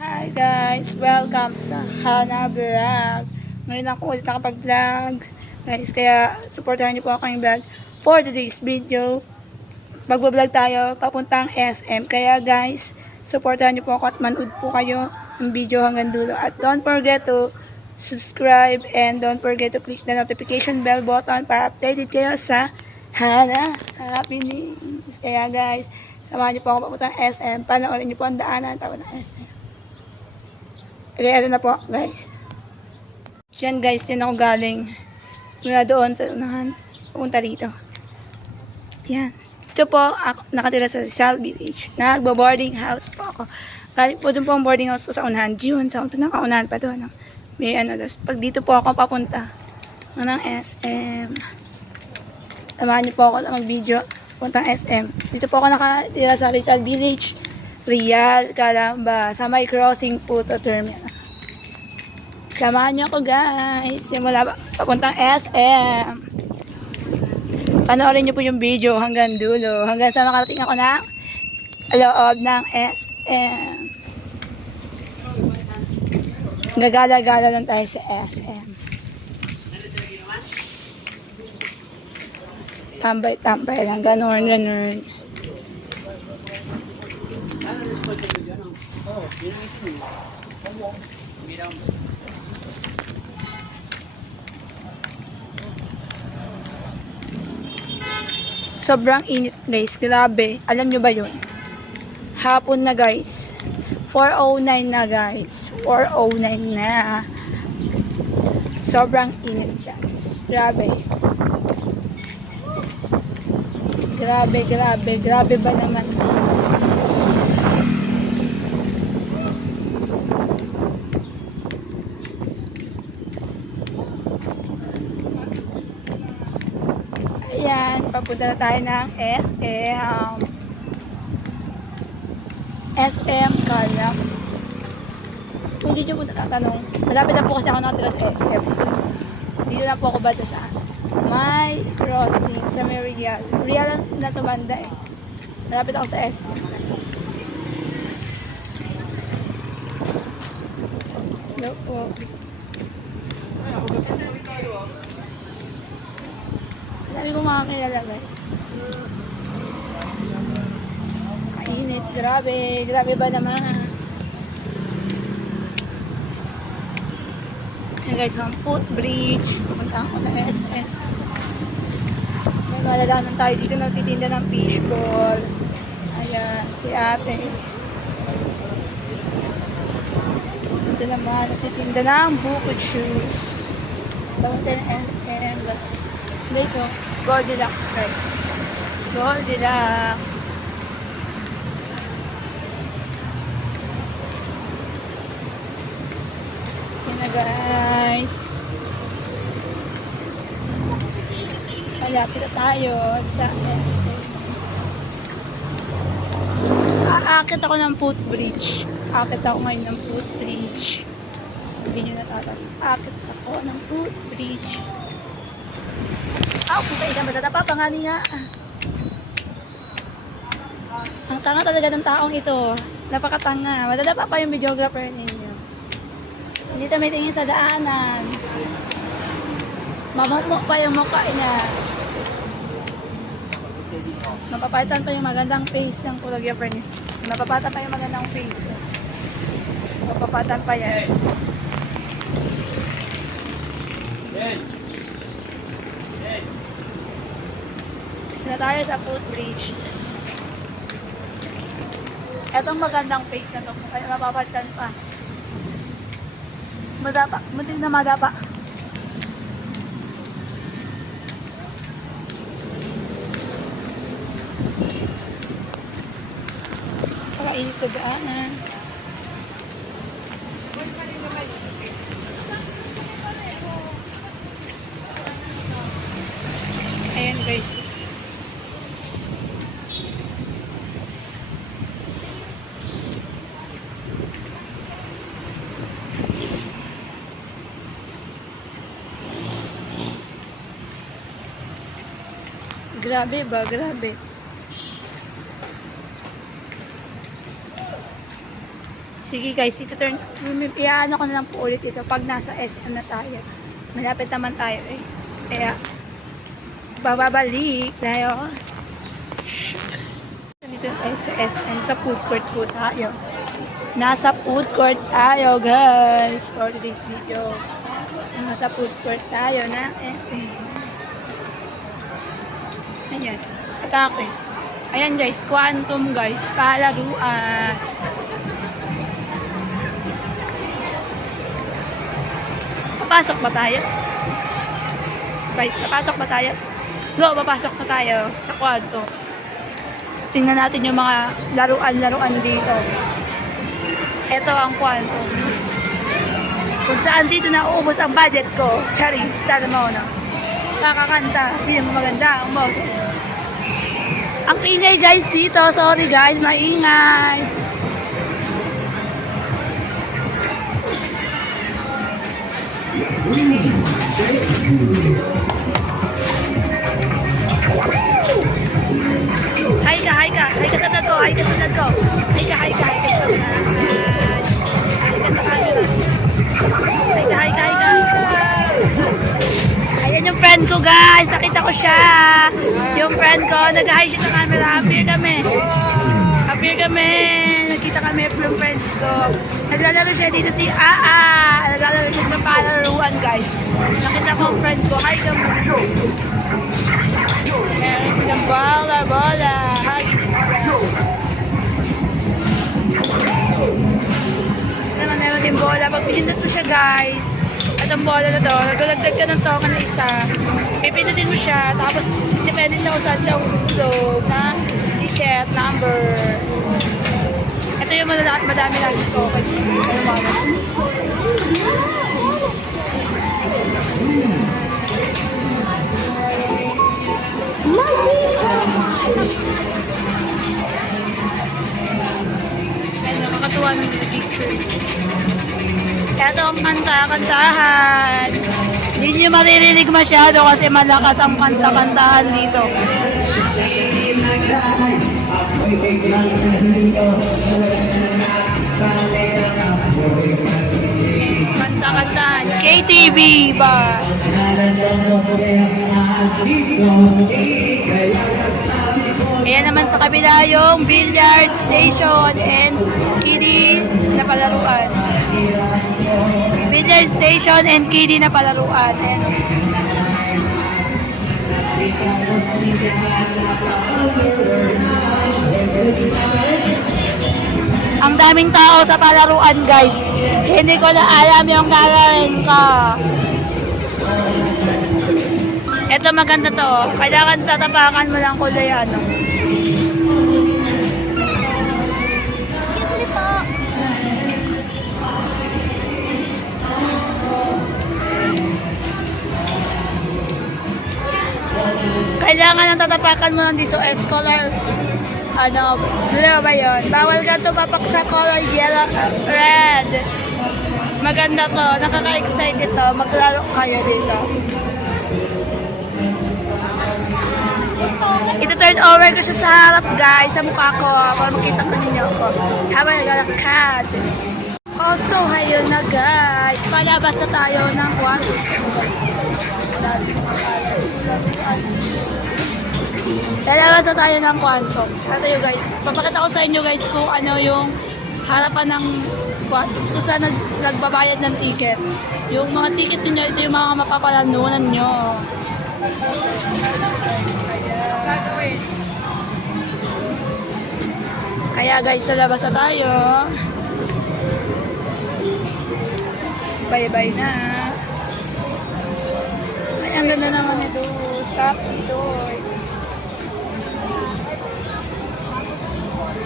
Hi guys! Welcome sa Hana Vlog. Ngayon ako ulit nakapag-vlog. Guys, kaya supportahan niyo po ako yung vlog. For today's video, mag-vlog tayo papuntang SM. Kaya guys, supportahan niyo po ako at manood po kayo ng video hanggang dulo. At don't forget to subscribe and don't forget to click the notification bell button para updated kayo sa Hana Happiness. Kaya guys, samahan niyo po ako papuntang SM. Panoorin niyo po ang daanan papuntang SM. Okay, ito na po, guys. Diyan, guys, diyan ako galing. Mula doon sa unahan. Pupunta dito. Yan. Ito po, ako nakatira sa Rizal Village. Nagbo-boarding house po ako. Galing po doon po ang boarding house ko sa unahan. June, sa pinakaunahan pa doon. May ano, pag dito po ako papunta ng SM. Samahan niyo po ako na mag-video puntang SM. Dito po ako nakatira sa Rizal Village. Real, Calamba. Sa may crossing po to terminal. Samahan niyo ako guys. Simula papuntang SM. Panoorin niyo po yung video hanggang dulo. Hanggang sa makarating ako ng loob ng SM. Gagala-gala lang tayo sa SM. Tambay-tambay lang. Ganon. Sobrang init guys, grabe. Alam nyo ba yun? Hapon na guys. 4:09 na guys. 4:09 na. Sobrang init guys. Grabe. Grabe ba naman? Ayan, papunta na tayo ng SM. SM Calamba. Kung hindi nyo po natatanong, malapit na po kasi ako nakatira sa SM. Dito na po ako bata sa may crossing sa may Real. Real na tumanda eh. Malapit ako sa SM. Hello po. Dami ko makakilala guys. Mainit. Grabe ba naman? Ayan guys, ang footbridge. Pupunta ako sa SM. May malalanan tayo dito nagtitinda ng fishball. Ayan, si ate. Dito naman, nagtitinda ng bukod shoes. Pupunta ng SM. Guys, oh, Goldilocks guys. Goldilocks. Yan na guys. Malapit na tayo sa SM. Aakit ako ng footbridge. Aakit ako ngayon ng footbridge. Hindi nyo natatanong. Aakit ako ng footbridge. Puta ina, madadapa pa nga niya. Ang tanga talaga ng taong ito. Napakatanga. Madadapa pa yung videographer ninyo. Hindi may tingin sa daanan. Mamukmuk pa yung mukha niya. Mapapalitan pa yung magandang face ng videographer niya. Mapapatan pa yung magandang face. Mapapatan pa yan. Na tayo sa footbridge. Etong magandang face na to, kaya mapapalitan pa. Madapa, muntik na madapa. Pakainit sa daanan. Ayan guys. Grabe ba? Grabe. Sige guys, iyaano ko na lang po ulit ito pag nasa SM na tayo. Malapit naman tayo eh. Kaya, bababalik tayo. Dito tayo sa SM, sa food court po tayo. Nasa food court tayo guys, for today's video. Nasa food court tayo na SM. Ayan, atake. Ayan guys, Quantum guys, palaruan. Papasok ba tayo? Guys, papasok ba tayo? Go, papasok na tayo sa Quantum. Tingnan natin yung mga laruan-laruan dito. Ito ang Quantum. Kung saan dito na uubos ang budget ko. Charis, tala mo na. Kakakanta, hindi naman maganda ang mouse. Ang ingay guys dito, sorry guys, maingay. Hi ka sa dad ko, hi ka sa dad ko. Hi ka. Hi ka sa camera. Ayan yung friend ko guys, nakita ko siya. Yung friend ko, nag-hi siya sa camera, appear kami. Nakita kami from friends ko. Naglalaro siya dito si Aa. Naglalaro siya sa palaruan guys. Nakita ko ang friend ko, hi ka mo. Meron silang bola. Meron din bola. Pag pinindot mo siya guys, at ang bola na to, naglalagdag ka ng token na isa. Pipindutin mo siya, tapos depende siya kung saan siya hulog na ticket number. Ito yung madami lang ito. Nakakatuwa ng picture. Ito ang kanta-kantahan. Hindi nyo maririnig masyado kasi malakas ang kanta-kantahan dito. Kanta-kantahan. KTV ba? Ayan naman sa kabila yung billiard station and kiddie na palaruan. Billiard station and kiddie na palaruan. And ang daming tao sa palaruan guys. Hindi ko na alam yung gagawin ko. Ito maganda to. Kailangan tatapakan mo lang kulay ano. Kailangan ang tatapakan mo lang dito is color blue ba yun? Bawal ka tumapak sa color yellow, red. Maganda to, nakaka-excite ito. Maglaro kayo dito. Ito turn over ko siya sa harap guys, sa mukha ko para makita ko ninyo ako habang naglalakad. Also, ayun na guys, palabas na tayo ng Quantum. Lalabas na tayo ng Quantum. Ito yung guys, papakita ko sa inyo guys kung ano yung harapan ng Quantum. Kung saan nagbabayad ng ticket. Yung mga ticket niyo, ito yung mga mapapalanunan nyo. Kaya guys, lalabas na tayo. Bye-bye na. Ay, ang ganda naman ito. Stop ito.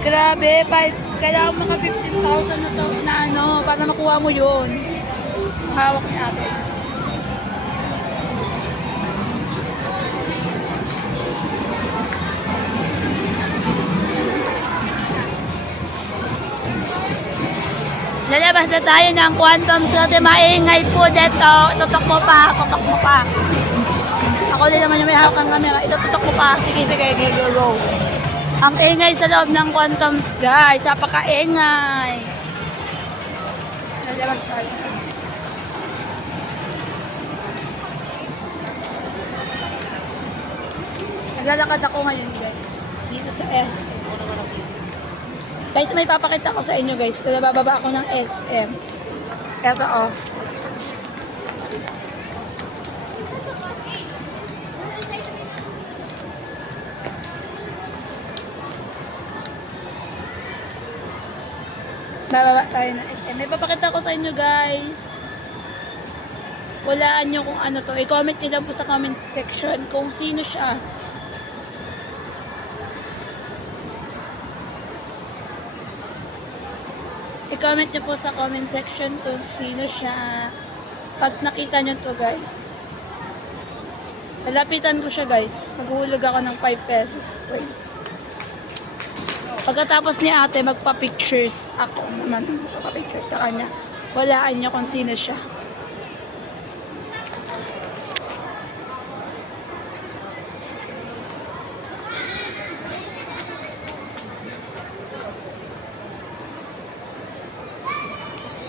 Grabe, kailangan maka 15,000 na to na ano, para makuha mo yun. Hawak ni ate. Lalabas na tayo ng Quantum kasi maingay po dito. Tutok mo pa. Ako din naman yung may hawak ng camera. Tutok mo pa. Sige, go. Ang ingay sa loob ng Quantums guys. Napaka-ingay. Labas tayo. Naglalakad ako ngayon guys. Dito sa SM. Guys, may papakita ko sa inyo guys. Nabababa ako ng SM. Eto oh. Bababa tayo ng SM. May papakita ko sa inyo guys. Walaan nyo kung ano to. I-comment nyo lang po sa comment section kung sino siya. I-comment nyo po sa comment section kung sino siya. Pag nakita nyo to guys. Lalapitan ko siya guys. Maghuhulog ako ng 5 pesos coins. Pagkatapos ni ate magpa-pictures, ako naman magpa-pictures sa kanya. Walaan nyo kung sino siya.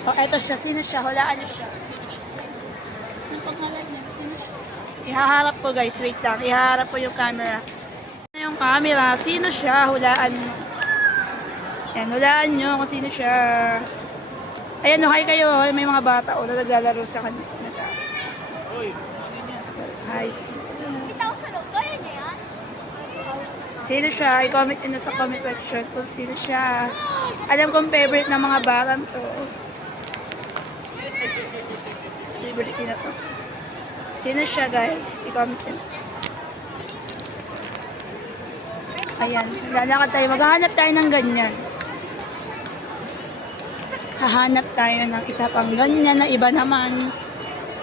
Oh, eto siya. Sino siya? Walaan nyo siya. Sino siya? Ang pagmalay niya. Sino siya? Ihaharap ko guys. Wait lang. Ihaharap ko yung camera. Yung camera. Sino siya? Hulaan nyo. Yan. Hulaan nyo kung sino siya. Ayan. No, hi kayo. May mga bata o na naglalaro sa kanya. Hi. Kita ko sa loob. Kaya niya yan? Sino siya? I-comment nyo sa comment section kung sino siya. Alam kong favorite ng mga batang to. Favorite na to. Sino siya guys? I-comment nyo. Ayan. Lalakad tayo. Maghahanap tayo ng ganyan. Hahanap tayo ng isa pang ganyan na iba naman.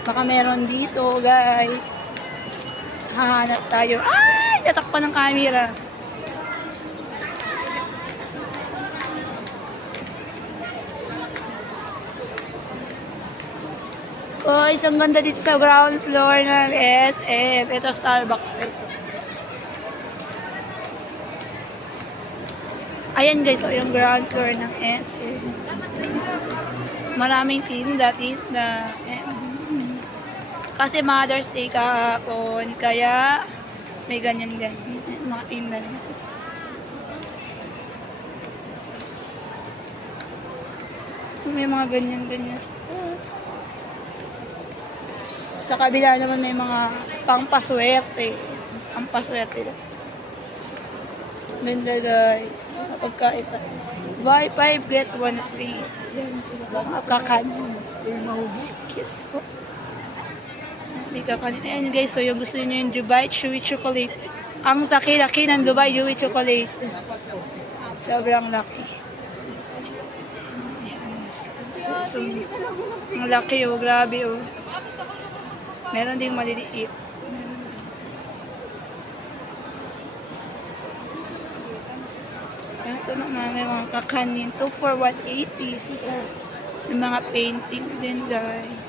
Baka meron dito guys. Hahanap tayo. Ay! Natakpan ng camera. Guys, ang ganda dito sa ground floor ng SM. Ito Starbucks. Ayan guys, yung ground floor ng SM. Maraming tinda. Kasi Mother's Day kahapon, kaya may ganyan-ganyan. Mga tinda nila. May mga ganyan-ganyan. Sa kabila naman may mga pangpaswerte. Ang paswerte lang. Ganda guys. Pagkain pa. Buy 5, get 1 free. Yan sila mga kakanin. Kiss ko. Hindi kakanin. Ayan guys. So yung gusto niyo yung Dubai Chewy Chocolate. Ang laki-laki ng Dubai Chewy Chocolate. Sobrang laki. So, ang laki oh. Grabe oh. Meron ding maliliit. Ito naman may mga kakanin. 2 for 180 sila. May mga painting din guys.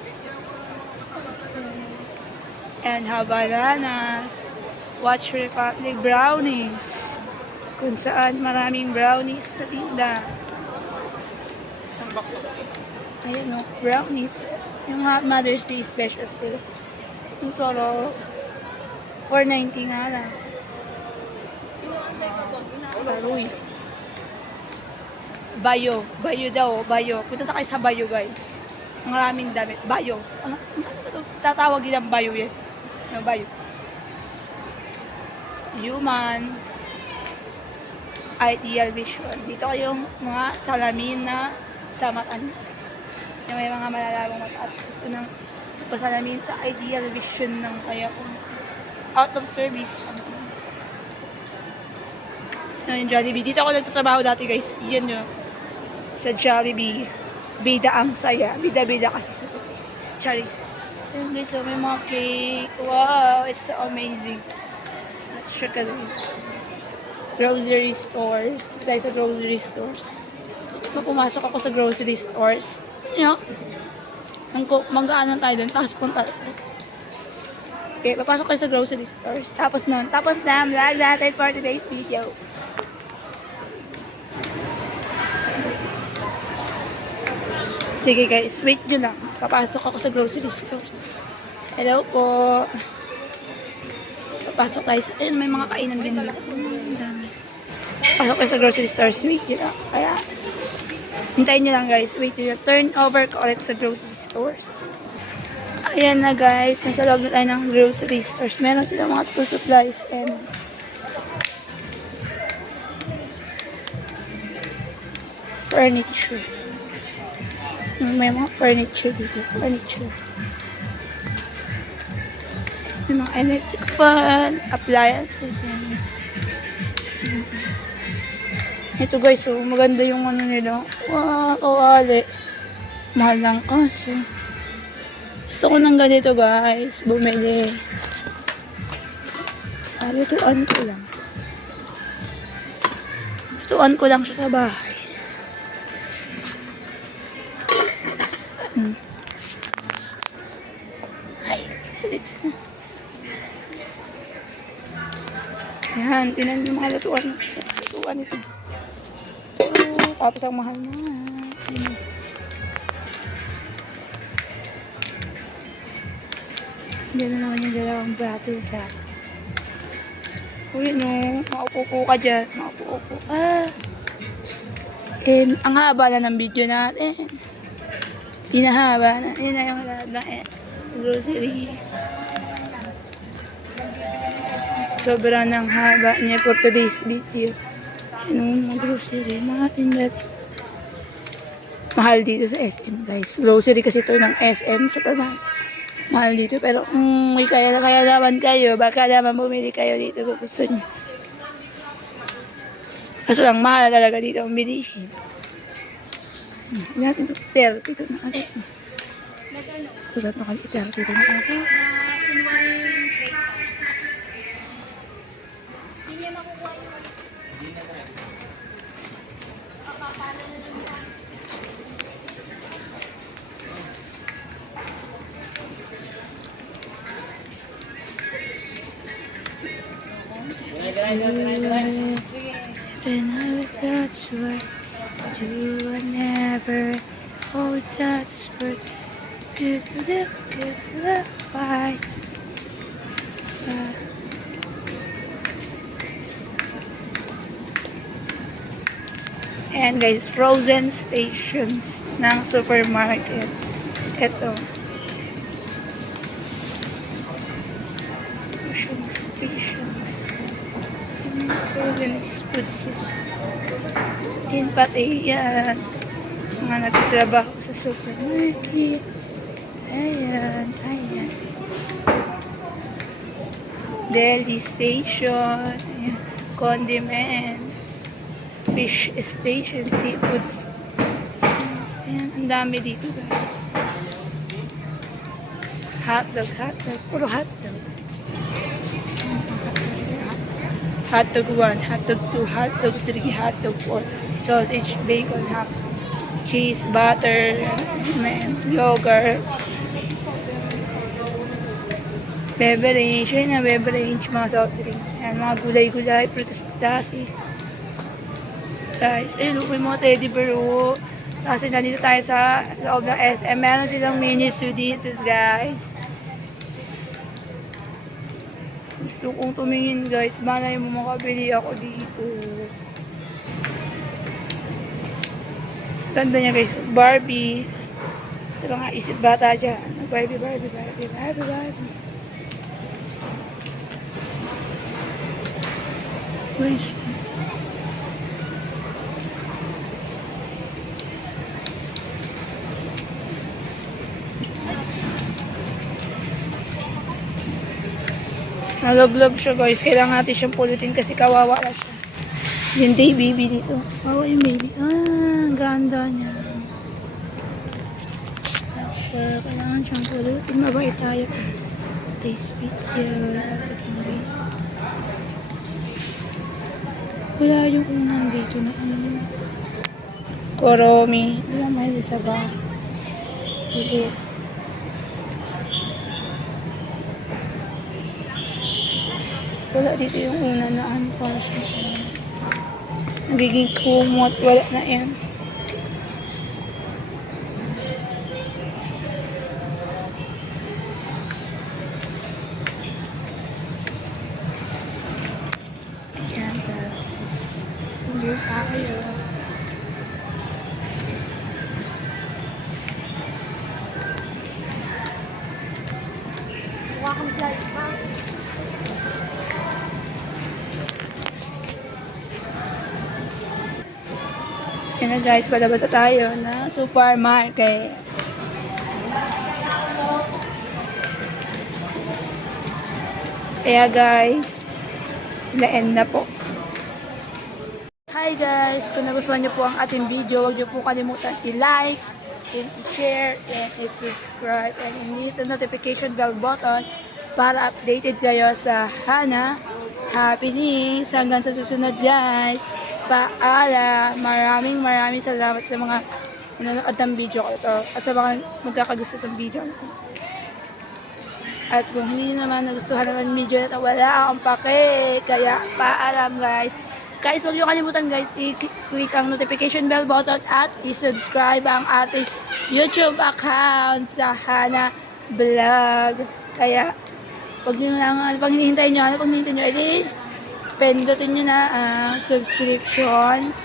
And Havananas. Watch Republic brownies. Kung saan maraming brownies na tinda. Ayan o, brownies. Yung Mother's Day special still. Yung solo, 4.90 nga lang. Baroy. Bayo daw, Bayo. Punta na kayo sa Bayo guys. Maraming damit. Bayo. Tatawag din ang Bayo yan. Yung Bayo. Human. Ideal Vision. Dito kayong mga salamin na sa matan. Yung may mga malalabang mata at gusto ng pasalamin sa Ideal Vision ng kaya kung out of service. Yung Jollibee. Dito ako nagtatrabaho dati guys. Yan yun. Sa Jollibee. Bida ang saya. Bida-bida kasi sa Charis. Ayun guys, so may mga cake. Wow, it's so amazing. Let's check it out. Grocery stores. Dahil sa grocery stores. So, pumasok ako sa grocery stores. So, you know, mag-aanan tayo doon. Tapos punta. Okay, papasok kayo sa grocery stores. Tapos nun. Tapos na, vlog natin for today's video. Sige guys, wait nyo lang. Papasok ako sa grocery store. Hello po. Papasok tayo sa... Ayun, may mga kainan din dito. Ang dami. Pasok tayo sa grocery store. Wait nyo lang. Kaya, hintayin nyo lang guys. Wait nyo lang. Turn over ko ulit sa grocery stores. Ayan na guys. Nasa loob na tayo ng grocery stores. Meron sila mga school supplies and furniture. May mga furniture dito. Furniture. May mga electric fan, appliances. Ito guys, oh, maganda yung ano nila. Wow, kawali. Mahal lang kasi. Gusto ko ng ganito guys. Bumili. Lutuan ko lang. Lutuan ko lang siya sa bahay. Ay, let's go. Yan, tinan yung mga lutuan. Lutuan ito. Oh, tapos ang mahal na. Hindi na naman yung dalawang bato sa. Uy, no. Maupo ka dyan. Maupo. Ang haba na ng video natin. Hinahaba na. Yun na yung lahat ng grocery. Sobrang ng haba niya for today's video. Yun mga grocery. Mga tindat. Mahal dito sa SM guys. Grocery kasi ito ng SM. Supermarket. Mahal dito. Pero kung may kaya naman kayo, baka naman bumili kayo dito kung gusto niyo. Kaso lang mahal talaga dito ang bilihin. Natin ito. 30 ito na ito. Sulat na kali 30 ito na ito. And I would touch what you would never. Oh, that's what good fight. And guys, frozen stations ng supermarket. Ito. Frozen stations. Frozen foods. Yan pati yan. Mga nagtatrabaho sa supermarket. Ayan. Deli station. Ayan. Condiments. Fish station. Seafoods. Ayan. Ang dami dito guys. Hotdog. Puro hotdog. Hotdog 1, hotdog 2, hotdog 3, hotdog 4, sausage, bacon, ham, cheese, butter, yogurt, beverage, yun na beverage, mga soft drinks, yan, mga gulay-gulay, prutas-putasis. Guys, look mo teddy bear, oh. Kasi nandito tayo sa loob ng SM, meron silang mini dito guys. Gusto kong tumingin guys, malay mo makabili ako dito. Ganda niya guys, Barbie. Sila nga isip bata dyan. Barbie. Guys, nalog-log siya guys. Kailangan natin siyang pulutin kasi kawawa na siya. Yung day baby dito. Kawawa yung baby. Ang ganda niya. Siya, kailangan siyang pulutin. Mabait tayo. Today's video. Wala yung unang dito na ano. Koromi. Wala may isa ba? Hindi. Wala dito yung una na ano para siya. Nagiging kumot. Wala na yan. Yan na guys, palabas na tayo na supermarket. Kaya guys, end na po. Hi guys! Kung nagustuhan niyo po ang ating video, huwag niyo po kalimutan i-like, and i-share, and i-subscribe, and i-hit the notification bell button para updated kayo sa Hana Happenings. Hanggang sa susunod guys. Paalam! Maraming salamat sa mga nanonood ng video ko ito at sa mga magkakagusto ng video ko. At kung hindi nyo naman nagustuhan naman video na ito, wala akong pake. Kaya paalam guys. Guys, huwag nyo kalimutan guys, i-click ang notification bell button at i-subscribe ang ating YouTube account sa Hana Vlog. Kaya, huwag nyo lang, ano pang hinihintay nyo, edi, pindutin nyo na ang subscriptions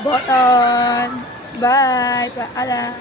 button. Bye! Paalam!